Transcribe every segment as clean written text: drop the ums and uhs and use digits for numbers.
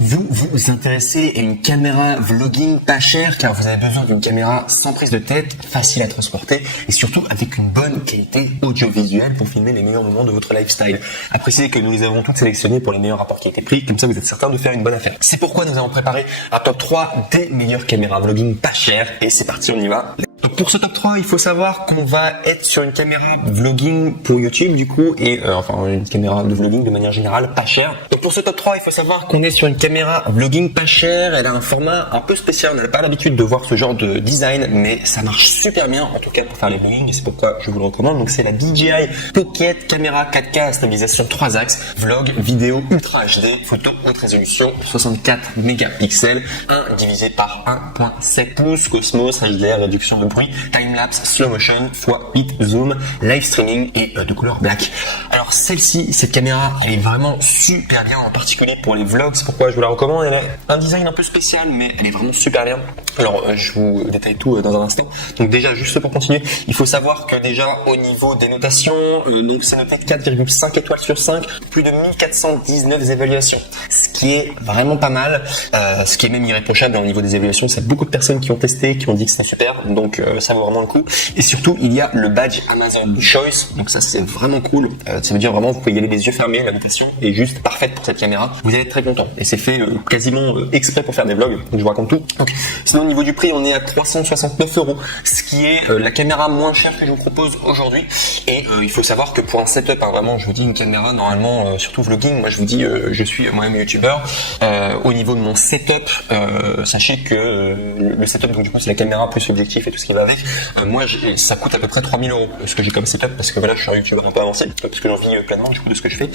Vous vous intéressez à une caméra vlogging pas chère car vous avez besoin d'une caméra sans prise de tête, facile à transporter et surtout avec une bonne qualité audiovisuelle pour filmer les meilleurs moments de votre lifestyle. À préciser que nous les avons toutes sélectionnées pour les meilleurs rapports qualité-prix, comme ça vous êtes certain de faire une bonne affaire. C'est pourquoi nous avons préparé un top 3 des meilleures caméras vlogging pas chères et c'est parti, on y va. Donc pour ce top 3, il faut savoir qu'on va être sur une caméra vlogging pour YouTube du coup et enfin une caméra de vlogging de manière générale pas chère. Donc pour ce top 3, il faut savoir qu'on est sur une caméra vlogging pas chère, elle a un format un peu spécial, on n'a pas l'habitude de voir ce genre de design mais ça marche super bien en tout cas pour faire les vlogging et c'est pourquoi je vous le recommande. Donc c'est la DJI Pocket caméra 4K à stabilisation 3 axes, vlog, vidéo ultra HD, photo haute résolution 64 mégapixels, 1 divisé par 1.7 pouces, Cosmos, HDR, réduction de bruit, timelapse, slow motion, x8 zoom, live streaming et de couleur black. Alors cette caméra, elle est vraiment super bien, en particulier pour les vlogs. C'est pourquoi je vous la recommande. Elle a un design un peu spécial, mais elle est vraiment super bien. Alors je vous détaille tout dans un instant. Donc déjà, juste pour continuer, il faut savoir que déjà au niveau des notations, donc c'est noté 4,5 étoiles sur 5, plus de 1419 évaluations, ce qui est vraiment pas mal, ce qui est même irréprochable au niveau des évaluations. C'est beaucoup de personnes qui ont testé, qui ont dit que c'était super, donc ça vaut vraiment le coup. Et surtout, il y a le badge Amazon Choice, donc ça c'est vraiment cool. Ça veut dire vraiment vous pouvez y aller les yeux fermés, la notation est juste parfaite pour cette caméra. Vous allez être très content et c'est fait quasiment exprès pour faire des vlogs. Donc je vous raconte tout. Donc, sinon au niveau du prix, on est à 369 €, ce qui est la caméra moins chère que je vous propose aujourd'hui. Et il faut savoir que pour un setup, vraiment, je vous dis une caméra normalement, surtout vlogging. Moi je vous dis, je suis moi-même youtubeur. Au niveau de mon setup, sachez que le setup, donc du coup c'est la caméra plus l'objectif et tout ce qui va avec. Moi ça coûte à peu près 3000 € ce que j'ai comme setup parce que voilà, je suis un youtubeur un peu avancé parce que j'en vis pleinement du coup de ce que je fais.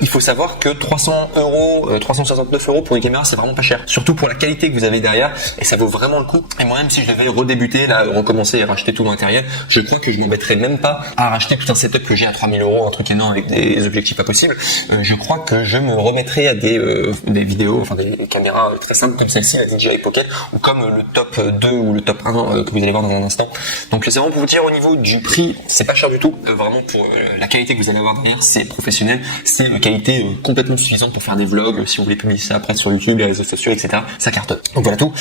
Il faut savoir que 300 €, 369 € pour une caméra, c'est vraiment pas cher. Surtout pour la qualité que vous avez derrière et ça vaut vraiment le coup. Et moi-même si je devais redébuter, là, recommencer et racheter tout mon matériel, je crois que je m'embêterais même pas à racheter tout un setup que j'ai à 3000 €, un truc énorme avec des objectifs pas possibles. Je crois que je me remettrais à des vidéos, enfin des caméras très simples comme celle-ci, la DJI Pocket, ou comme le top 2 ou le top 1 que vous allez voir dans un instant. Donc c'est vraiment pour vous dire au niveau du prix, c'est pas cher du tout. Vraiment pour la qualité que vous allez avoir derrière, c'est professionnel, c'est une qualité complètement suffisante pour faire des vlogs. Si vous voulez publier ça après sur YouTube, les réseaux sociaux, etc., ça cartonne. Donc voilà tout.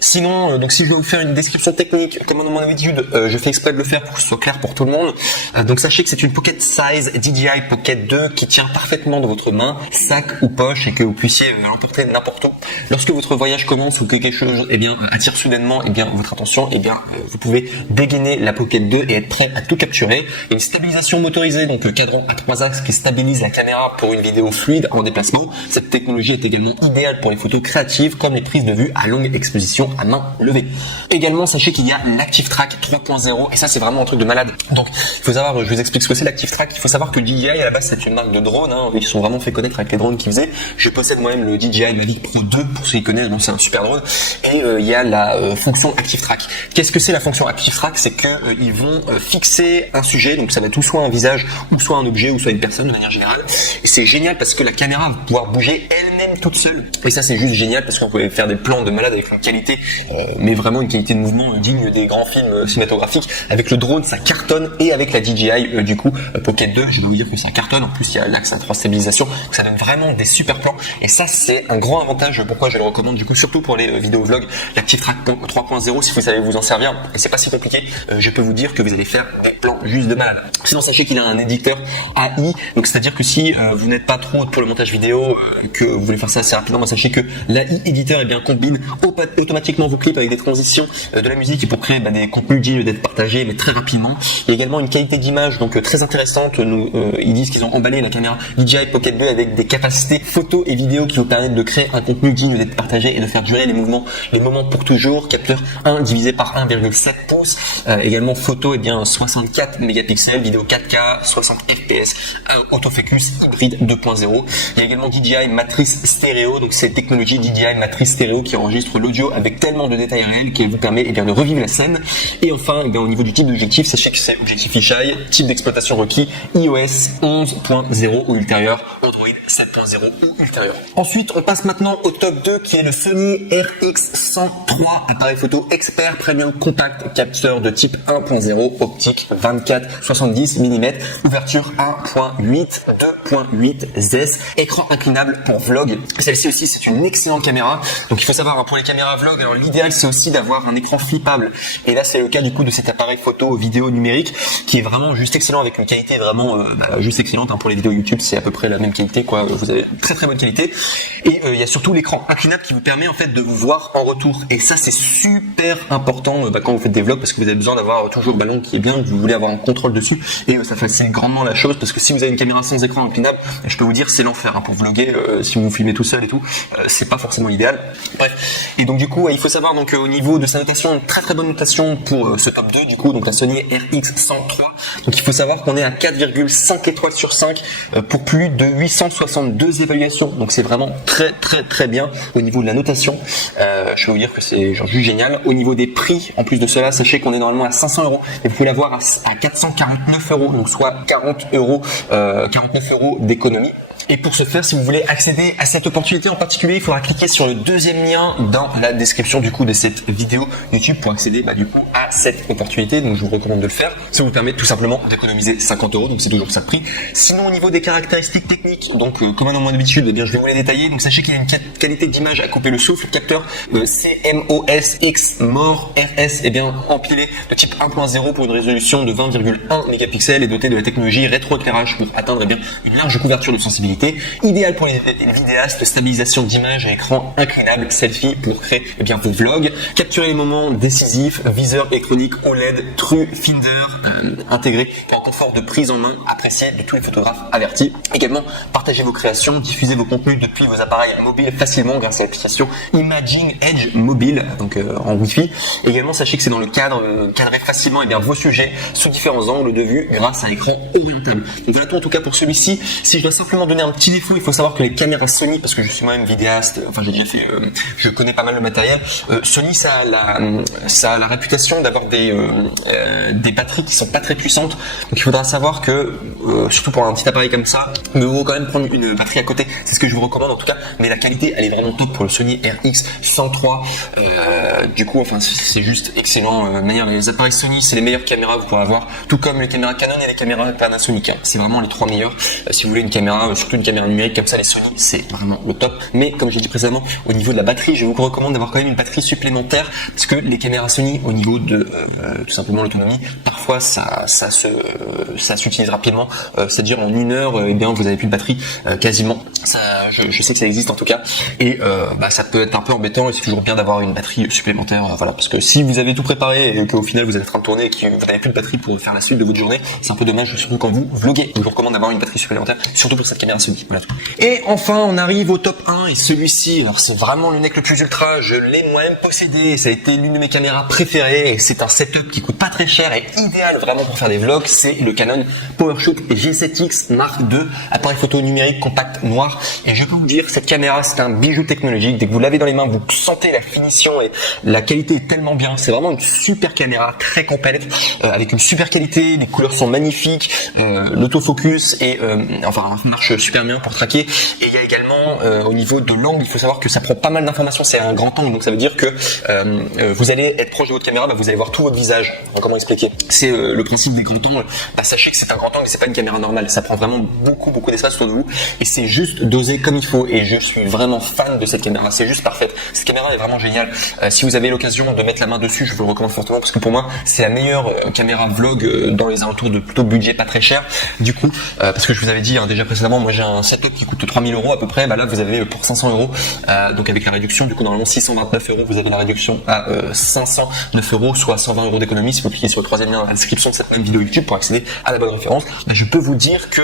Sinon, donc si je vais vous faire une description technique, comme à mon habitude, je fais exprès de le faire pour que ce soit clair pour tout le monde. Donc sachez que c'est une Pocket Size DJI Pocket 2 qui tient parfaitement dans votre main, sac ou poche, et que vous puissiez l'emporter n'importe où. Lorsque votre voyage commence ou que quelque chose attire soudainement votre attention, vous pouvez dégainer la Pocket 2 et être prêt à tout capturer. Une stabilisation motorisée, donc le cadran à 3 axes qui stabilise la caméra pour une vidéo fluide en déplacement. Cette technologie est également idéale pour les photos créatives comme les prises de vue à longue exposition à main levée. Également, sachez qu'il y a l'Active Track 3.0 et ça c'est vraiment un truc de malade. Donc il faut savoir, je vous explique ce que c'est l'Active Track. Il faut savoir que DJI à la base c'est une marque de drone, ils sont vraiment fait connaître avec les drones qu'ils faisaient. Je possède moi-même le DJI Mavic Pro 2 pour ceux qui connaissent, donc c'est un super drone. Et il y a la fonction Active Track. Qu'est-ce que c'est la fonction Active Track? C'est que ils vont fixer un sujet, donc ça va être ou soit un visage, ou soit un objet, ou soit une personne de manière générale. Et c'est génial parce que la caméra va pouvoir bouger elle-même toute seule. Et ça c'est juste génial parce qu'on peut faire des plans de malade avec une qualité, mais vraiment une qualité de mouvement digne des grands films cinématographiques. Avec le drone ça cartonne et avec la DJI du coup Pocket 2, je dois vous dire que ça cartonne. En plus il y a l'axe à 3 stabilisation, donc ça donne vraiment des super plans. Et ça c'est un grand avantage pourquoi je le recommande du coup surtout pour les vidéos vlogs. L'Active Track 3.0 si vous savez vous en servir, et c'est pas si compliqué, je peux vous dire que vous allez faire des plans juste de malade. Sinon sachez qu'il a un éditeur AI, donc c'est à dire que si vous n'êtes pas trop pour le montage vidéo, que vous voulez faire ça assez rapidement, sachez que l'AI éditeur combine automatiquement vos clips avec des transitions de la musique et pour créer des contenus dignes d'être partagés mais très rapidement. Il y a également une qualité d'image donc très intéressante. Ils disent qu'ils ont emballé la caméra DJI Pocket 2 avec des capacités photo et vidéo qui vous permettent de créer un contenu digne d'être partagé et de faire durer les moments pour toujours. Capteur 1 divisé par 1,7 pouces. Également photo 64 mégapixels, vidéo 4K, 60 fps, autofocus hybride 2.0. Il y a également DJI Matrice Stéréo, donc c'est technologie DJI Matrice Stéréo qui enregistre l'audio avec tellement de détails réels qu'elle vous permet de revivre la scène. Et enfin, au niveau du type d'objectif, sachez que c'est objectif fisheye, type d'exploitation requis, iOS 11.0 ou ultérieur, Android 7.0 ou ultérieur. Ensuite, on passe maintenant au top 2 qui est le Sony RX103, appareil photo expert premium compact, capteur de type 1.0, optique 24-70 mm, ouverture 1.8, 2.8 ZES, écran inclinable pour vlog. Celle-ci aussi, c'est une excellente caméra. Donc il faut savoir, hein, pour les caméras vlog, alors l'idéal c'est aussi d'avoir un écran flippable. Et là, c'est le cas du coup de cet appareil photo vidéo numérique qui est vraiment juste excellent, avec une qualité vraiment juste excellente. Hein, pour les vidéos YouTube, c'est à peu près la même qualité, quoi. Vous avez très très bonne qualité. Et il y a surtout l'écran inclinable qui vous permet en fait de vous voir en retour. Et ça, c'est super important quand vous faites des vlogs, parce que vous avez besoin d'avoir toujours le ballon qui est bien, vous voulez avoir un contrôle dessus, et ça facilite grandement la chose, parce que si vous avez une caméra sans écran inclinable, je peux vous dire c'est l'enfer, hein, pour vlogger. Si vous vous filmez tout seul et tout, c'est pas forcément idéal. Bref. Et donc du coup, il faut savoir donc au niveau de sa notation, une très très bonne notation pour ce top 2 du coup, donc la Sony RX103. Donc il faut savoir qu'on est à 4,5 étoiles sur 5 pour plus de 862 évaluations. Donc c'est vraiment très très très bien au niveau de la notation. Je vais vous dire que c'est genre juste génial. Au niveau des prix, en plus de cela, sachez qu'on est normalement à 500 euros et vous pouvez l'avoir à 449 euros, donc soit 49 euros d'économie. Et pour ce faire, si vous voulez accéder à cette opportunité en particulier, il faudra cliquer sur le deuxième lien dans la description du coup de cette vidéo YouTube pour accéder du coup à cette opportunité. Donc je vous recommande de le faire. Ça vous permet tout simplement d'économiser 50 euros, donc c'est toujours ça le prix. Sinon, au niveau des caractéristiques techniques, donc comme à mon d'habitude, eh bien je vais vous les détailler. Donc sachez qu'il y a une qualité d'image à couper le souffle, capteur CMOS X MOR RS, eh bien empilé de type 1.0 pour une résolution de 20,1 mégapixels et doté de la technologie rétroéclairage pour atteindre eh bien une large couverture de sensibilité. Idéal pour les vidéastes, stabilisation d'image à écran inclinable, selfie pour créer eh bien vos vlogs, capturer les moments décisifs, viseur électronique OLED, True Finder intégré pour un confort de prise en main apprécié de tous les photographes avertis. Également, partagez vos créations, diffusez vos contenus depuis vos appareils mobiles facilement grâce à l'application Imaging Edge Mobile, donc en Wi-Fi. Également, sachez que c'est dans le cadre cadrer facilement eh bien vos sujets sous différents angles de vue grâce à un écran orientable. Donc voilà tout en tout cas pour celui-ci. Si je dois simplement donner un petit défaut, il faut savoir que les caméras Sony, parce que je suis moi-même vidéaste, enfin j'ai déjà fait, je connais pas mal le matériel. Sony, ça a la réputation d'avoir des batteries qui sont pas très puissantes. Donc il faudra savoir que, surtout pour un petit appareil comme ça, il vaut quand même prendre une batterie à côté. C'est ce que je vous recommande en tout cas. Mais la qualité, elle est vraiment top pour le Sony RX103. Du coup, enfin c'est juste excellent. De manière, les appareils Sony, c'est les meilleures caméras que vous pourrez avoir, tout comme les caméras Canon et les caméras Panasonic. Hein. C'est vraiment les trois meilleurs. Si vous voulez une caméra, surtout une caméra numérique comme ça, les Sony, c'est vraiment le top. Mais comme j'ai dit précédemment, au niveau de la batterie, je vous recommande d'avoir quand même une batterie supplémentaire, parce que les caméras Sony, au niveau de tout simplement l'autonomie, parfois ça s'utilise rapidement, c'est-à-dire en une heure, eh bien vous avez plus de batterie quasiment. Ça, je sais que ça existe en tout cas, et ça peut être un peu embêtant, et c'est toujours bien d'avoir une batterie supplémentaire, voilà, parce que si vous avez tout préparé et qu'au final vous êtes en train de tourner et que vous n'avez plus de batterie pour faire la suite de votre journée, c'est un peu dommage, surtout quand vous vloguez. Donc je vous recommande d'avoir une batterie supplémentaire, surtout pour cette caméra Sony. Voilà. Et enfin, on arrive au top 1, et celui-ci, alors c'est vraiment le nec le plus ultra, je l'ai moi-même possédé, ça a été l'une de mes caméras préférées, et c'est un setup qui coûte pas très cher et idéal vraiment pour faire des vlogs, c'est le Canon PowerShoot G7X Mark II, appareil photo numérique compact noir. Et je peux vous dire, cette caméra, c'est un bijou technologique. Dès que vous l'avez dans les mains, vous sentez la finition et la qualité est tellement bien. C'est vraiment une super caméra, très complète, avec une super qualité, les couleurs sont magnifiques, l'autofocus et enfin marche super bien pour traquer. Et il y a également au niveau de l'angle, il faut savoir que ça prend pas mal d'informations, c'est un grand angle, donc ça veut dire que vous allez être proche de votre caméra, vous allez voir tout votre visage. Comment expliquer? C'est le principe des grands angles. Sachez que c'est un grand angle, c'est pas une caméra normale, ça prend vraiment beaucoup d'espace autour de vous, et c'est juste dosé comme il faut, et je suis vraiment fan de cette caméra, c'est juste parfaite. Cette caméra est vraiment géniale. Si vous avez l'occasion de mettre la main dessus, je vous le recommande fortement, parce que pour moi c'est la meilleure caméra vlog dans les alentours de plutôt budget pas très cher. Du coup, parce que je vous avais dit déjà précédemment, moi j'ai un setup qui coûte 3000 euros à peu près, là vous avez pour 500 euros, donc avec la réduction, du coup normalement 629 euros, vous avez la réduction à 509 euros, soit 120 euros d'économie. Si vous cliquez sur le troisième lien dans la description de cette même vidéo YouTube pour accéder à la bonne référence, je peux vous dire que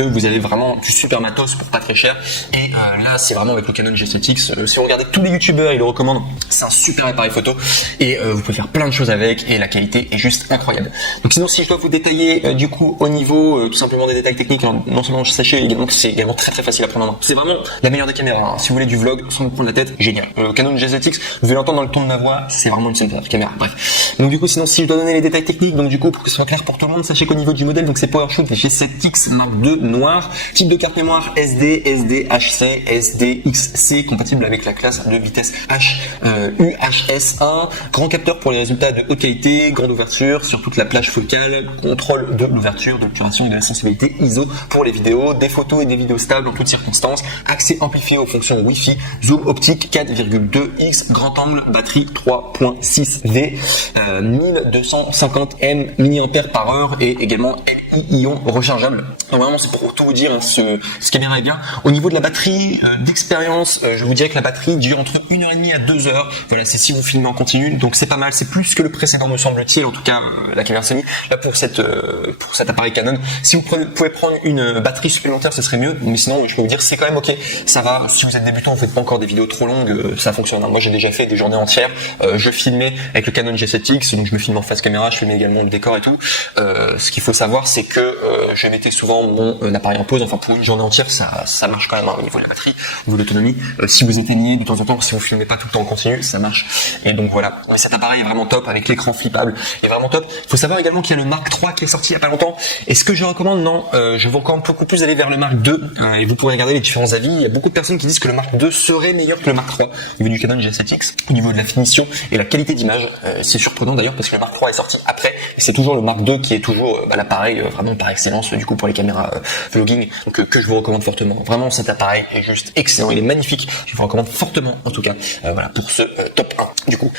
vous avez vraiment du super matos pour pas très cher. Et là c'est vraiment avec le Canon G7X, si vous regardez tous les youtubeurs, ils le recommandent, c'est un super appareil photo, et vous pouvez faire plein de choses avec, et la qualité est juste incroyable. Donc sinon, si je dois vous détailler du coup au niveau tout simplement des détails techniques, non seulement sachez également que c'est également très facile à prendre en main. C'est vraiment la meilleure des caméras, hein. Si vous voulez du vlog sans vous prendre la tête, génial. Canon G7X, vous allez l'entendre dans le ton de ma voix, c'est vraiment une super caméra. Bref. Donc du coup, sinon si je dois donner les détails techniques, donc du coup pour que ce soit clair pour tout le monde, sachez qu'au niveau du modèle, donc c'est PowerShoot G7X Mark II noir, type de carte mémoire SD, SDHC, SDXC, compatible avec la classe de vitesse UHS1, grand capteur pour les résultats de haute qualité, grande ouverture sur toute la plage focale, contrôle de l'ouverture, de l'obturation et de la sensibilité ISO pour les vidéos, des photos et des vidéos stables en toutes circonstances, accès amplifié aux fonctions Wi-Fi, zoom optique 4,2x, grand angle, batterie 3.6V, 1250 mAh et également Li-ion rechargeable. Donc vraiment c'est pour tout vous dire, hein, ce caméra est bien. Au niveau de la batterie, d'expérience, je vous dirais que la batterie dure entre 1h30 à 2 heures. Voilà, c'est si vous filmez en continu, donc c'est pas mal, c'est plus que le précédent me semble-t-il, en tout cas la caméra Sony. Là pour cet appareil Canon, si vous pouvez prendre une batterie supplémentaire, ce serait mieux, mais sinon je peux vous dire c'est quand même ok, ça va. Si vous êtes débutant, vous faites pas encore des vidéos trop longues, ça fonctionne. Moi j'ai déjà fait des journées entières, je filmais avec le Canon G7X, donc je me filme en face caméra, je filmais également le décor et tout. Ce qu'il faut savoir, c'est que je mettais souvent mon appareil en pause, enfin pour une journée entière ça marche quand même, hein, au niveau de la batterie, au niveau de l'autonomie. Si vous éteignez de temps en temps, si vous filmez pas tout le temps en continu, ça marche. Et donc voilà, mais cet appareil est vraiment top, avec l'écran flippable, il est vraiment top. Il faut savoir également qu'il y a le Mark III qui est sorti il y a pas longtemps. Et ce que je recommande, non, je vous recommande beaucoup plus d'aller vers le Mark II, et vous pourrez regarder les différents avis. Il y a beaucoup de personnes qui disent que le Mark II serait meilleur que le Mark III au niveau du Canon G7X, au niveau de la finition et la qualité d'image. C'est surprenant d'ailleurs parce que le Mark III est sorti après, et c'est toujours le Mark II qui est toujours l'appareil vraiment par excellence du coup pour les caméras vlogging, donc que je vous recommande fortement. Vraiment cet appareil est juste excellent, il est magnifique, je vous recommande fortement en tout cas, voilà pour ce top 1 du coup.